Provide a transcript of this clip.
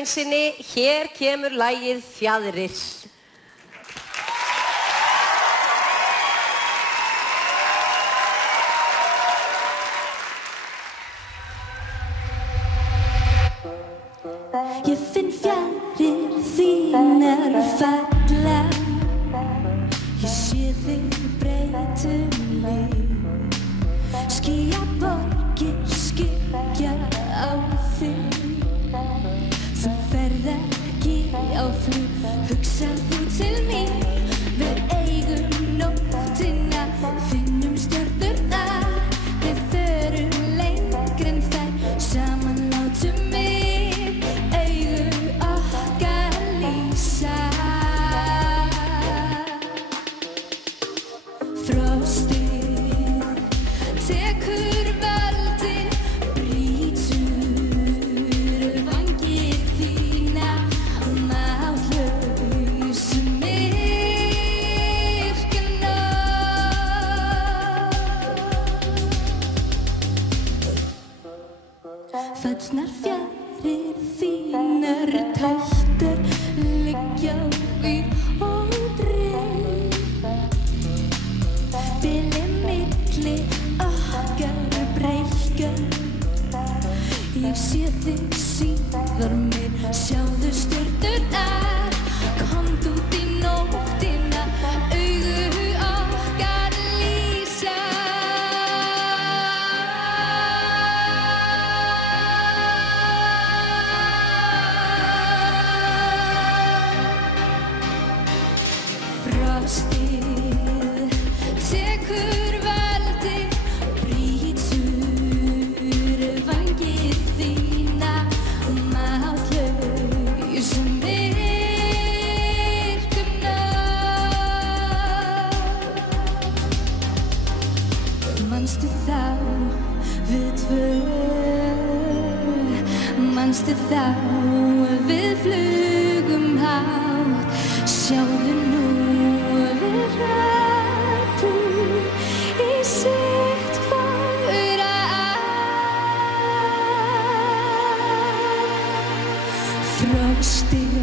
Einsinni, hér kemur lagið Fjaðrir. Ég finn fjaðrir þínar falla. Ég sé þig breytum líf. Skýjaborgir skyggja á þig. Þú ferð ekki á flug, hugsað þú til mín. Við eigum nóttina, finnum stjörnurnar. Við förum lengri en þær, saman látum við augu okkar lýsa. Frostið tekur völdin, brýtur vængir þína, máttlaus myrk nótt. Fallnar fjaðrir þínar tættar liggja við og dreif. Bilið milli okkar breikar. Ég sé þig síðar mér, sjáðu stjörnurnar. Komdu út í nóttina, augu okkar lýsa. Frostið tekur völdin, brýtur vængir þína, máttlaus myrk nótt. Manstu þá við tvö, manstu þá við flugum hátt. Sjáðu nú við rætum í sitt hvora átt. Frostið